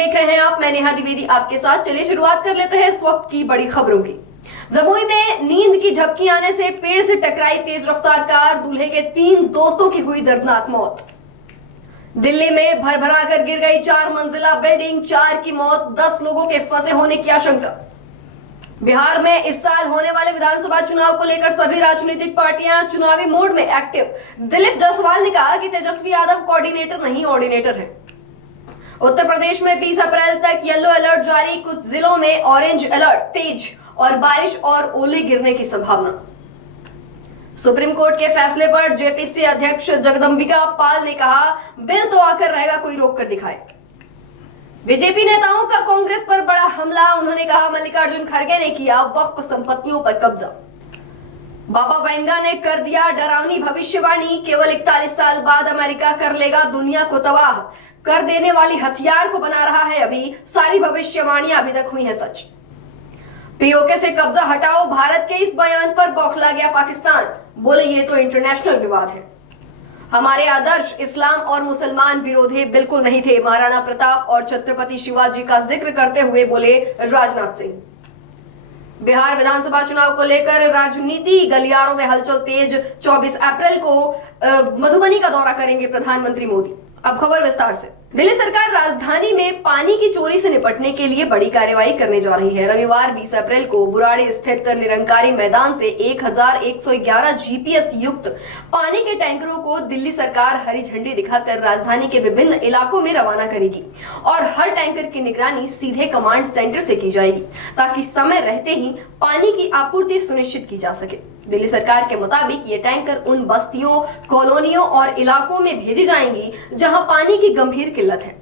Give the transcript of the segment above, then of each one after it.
देख रहे हैं आप, मैं नेहा द्विवेदी आपके साथ। चलिए शुरुआत कर लेते हैं इस वक्त की बड़ी खबरों की। जमुई में नींद की झपकी आने से पेड़ से टकराई तेज रफ्तार कार, दूल्हे के 3 दोस्तों की हुई दर्दनाक मौत। दिल्ली में भरभरा कर गिर गई 4 मंजिला बिल्डिंग, 4 की मौत, 10 लोगों के फंसे होने की आशंका। बिहार में इस साल होने वाले विधानसभा चुनाव को लेकर सभी राजनीतिक पार्टियां चुनावी मोड में एक्टिव। दिलीप जायसवाल ने कहा कि तेजस्वी यादव कोऑर्डिनेटर नहीं ऑर्डिनेटर हैं। उत्तर प्रदेश में 20 अप्रैल तक येलो अलर्ट जारी, कुछ जिलों में ऑरेंज अलर्ट, तेज और बारिश और ओले गिरने की संभावना। सुप्रीम कोर्ट के फैसले पर जेपीसी अध्यक्ष जगदंबिका पाल ने कहा, बिल तो आकर रहेगा, कोई रोक कर दिखाए। बीजेपी नेताओं का कांग्रेस पर बड़ा हमला, उन्होंने कहा मल्लिकार्जुन खड़गे ने किया वक्फ संपत्तियों पर कब्जा। बाबा वेंगा ने कर दिया डरावनी भविष्यवाणी, केवल 41 साल बाद अमेरिका कर लेगा दुनिया को तबाह, कर देने वाली हथियार को बना रहा है अभी, सारी भविष्यवाणियां अभी तक हुई है सच। पीओके से कब्जा हटाओ, भारत के इस बयान पर बौखला गया पाकिस्तान, बोले ये तो इंटरनेशनल विवाद है। हमारे आदर्श इस्लाम और मुसलमान विरोधी बिल्कुल नहीं थे, महाराणा प्रताप और छत्रपति शिवाजी का जिक्र करते हुए बोले राजनाथ सिंह। बिहार विधानसभा चुनाव को लेकर राजनीति गलियारों में हलचल तेज, 24 अप्रैल को मधुबनी का दौरा करेंगे प्रधानमंत्री मोदी। अब खबर विस्तार से। दिल्ली सरकार राजधानी में पानी की चोरी से निपटने के लिए बड़ी कार्रवाई करने जा रही है। रविवार 20 अप्रैल को बुराड़ी स्थित निरंकारी मैदान से 1111 जीपीएस युक्त पानी के टैंकरों को दिल्ली सरकार हरी झंडी दिखाकर राजधानी के विभिन्न इलाकों में रवाना करेगी और हर टैंकर की निगरानी सीधे कमांड सेंटर से की जाएगी ताकि समय रहते ही पानी की आपूर्ति सुनिश्चित की जा सके। दिल्ली सरकार के मुताबिक ये टैंकर उन बस्तियों, कॉलोनियों और इलाकों में भेजी जाएंगी जहां पानी की गंभीर किल्लत है।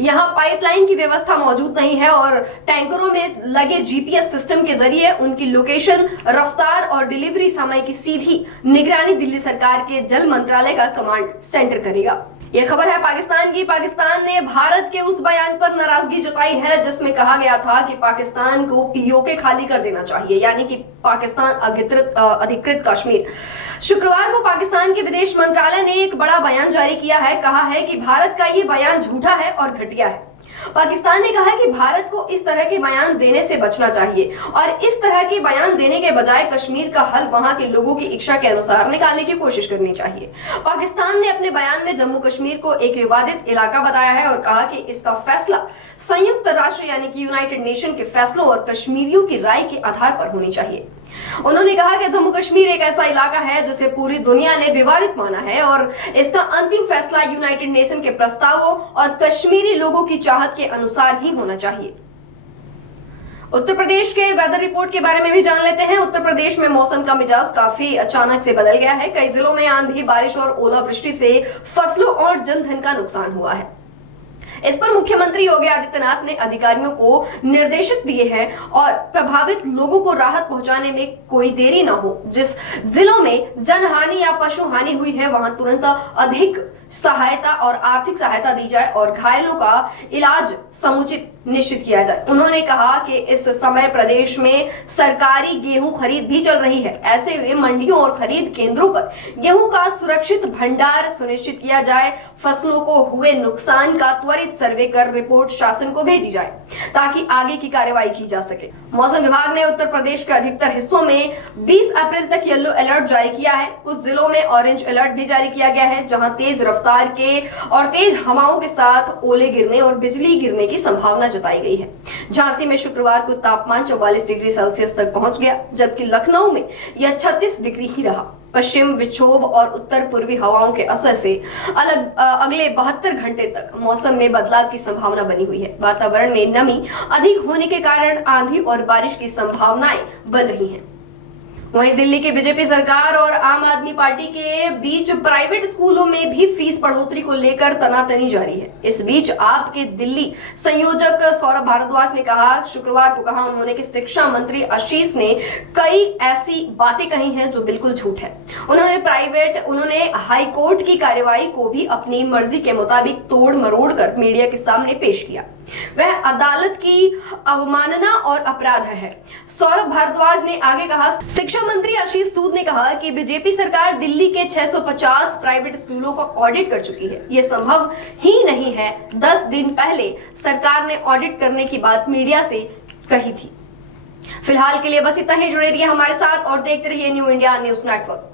यहां पाइपलाइन की व्यवस्था मौजूद नहीं है और टैंकरों में लगे जीपीएस सिस्टम के जरिए उनकी लोकेशन, रफ्तार और डिलीवरी समय की सीधी निगरानी दिल्ली सरकार के जल मंत्रालय का कमांड सेंटर करेगा। यह खबर है पाकिस्तान की। पाकिस्तान ने भारत के उस बयान पर नाराजगी जताई है जिसमें कहा गया था कि पाकिस्तान को पीओके खाली कर देना चाहिए, यानी कि पाकिस्तान अधिकृत कश्मीर। शुक्रवार को पाकिस्तान के विदेश मंत्रालय ने एक बड़ा बयान जारी किया है। कहा है कि भारत का ये बयान झूठा है और घटिया है। पाकिस्तान ने कहा कि भारत को इस तरह के बयान देने से बचना चाहिए और इस तरह के बयान देने के बजाय कश्मीर का हल वहां के लोगों की इच्छा के अनुसार निकालने की कोशिश करनी चाहिए। पाकिस्तान ने अपने बयान में जम्मू कश्मीर को एक विवादित इलाका बताया है और कहा कि इसका फैसला संयुक्त राष्ट्र यानी कि यूनाइटेड नेशन के फैसलों और कश्मीरियों की राय के आधार पर होनी चाहिए। उन्होंने कहा कि जम्मू कश्मीर एक ऐसा इलाका है जिसे पूरी दुनिया ने विवादित माना है और इसका अंतिम फैसला यूनाइटेड नेशन के प्रस्तावों और कश्मीरी लोगों की चाहत के अनुसार ही होना चाहिए। उत्तर प्रदेश के वेदर रिपोर्ट के बारे में भी जान लेते हैं। उत्तर प्रदेश में मौसम का मिजाज काफी अचानक से बदल गया है। कई जिलों में आंधी, बारिश और ओलावृष्टि से फसलों और जनधन का नुकसान हुआ है। इस पर मुख्यमंत्री योगी आदित्यनाथ ने अधिकारियों को निर्देशित दिए हैं और प्रभावित लोगों को राहत पहुंचाने में कोई देरी न हो। जिस जिलों में जनहानि या पशु हानि हुई है वहां तुरंत अधिक सहायता और आर्थिक सहायता दी जाए और घायलों का इलाज समुचित निश्चित किया जाए। उन्होंने कहा कि इस समय प्रदेश में सरकारी गेहूं खरीद भी चल रही है। ऐसे में मंडियों और खरीद केंद्रों पर गेहूं का सुरक्षित भंडार सुनिश्चित किया जाए। फसलों को हुए नुकसान का त्वरित सर्वे कर रिपोर्ट शासन को भेजी जाए ताकि आगे की कार्रवाई की जा सके। मौसम विभाग ने उत्तर प्रदेश के अधिकतर हिस्सों में 20 अप्रैल तक येलो अलर्ट जारी किया है। कुछ जिलों में ऑरेंज अलर्ट भी जारी किया गया है जहां तेज रफ्तार के और तेज हवाओं के साथ ओले गिरने और बिजली गिरने की संभावना जताई गई है। झांसी में शुक्रवार को तापमान 44 डिग्री सेल्सियस तक पहुंच गया, जबकि लखनऊ में यह 36 डिग्री ही रहा। पश्चिम विक्षोभ और उत्तर पूर्वी हवाओं के असर से अगले 72 घंटे तक मौसम में बदलाव की संभावना बनी हुई है। वातावरण में नमी अधिक होने के कारण आंधी और बारिश की संभावनाएं बन रही हैं। वहीं दिल्ली की बीजेपी सरकार और आम आदमी पार्टी के बीच प्राइवेट स्कूलों में भी फीस बढ़ोतरी को लेकर तनातनी जारी है। इस बीच आप के दिल्ली संयोजक सौरभ भारद्वाज ने कहा, शुक्रवार को कहा उन्होंने कि शिक्षा मंत्री आशीष ने कई ऐसी बातें कही हैं जो बिल्कुल झूठ है। उन्होंने हाईकोर्ट की कार्यवाही को भी अपनी मर्जी के मुताबिक तोड़ मरोड़ कर मीडिया के सामने पेश किया। वह अदालत की अवमानना और अपराध है। सौरभ भारद्वाज ने आगे कहा, शिक्षा मंत्री आशीष सूद ने कहा कि बीजेपी सरकार दिल्ली के 650 प्राइवेट स्कूलों का ऑडिट कर चुकी है। यह संभव ही नहीं है। 10 दिन पहले सरकार ने ऑडिट करने की बात मीडिया से कही थी। फिलहाल के लिए बस इतना ही। जुड़े रहिए हमारे साथ और देखते रहिए न्यू इंडिया न्यूज नेटवर्क।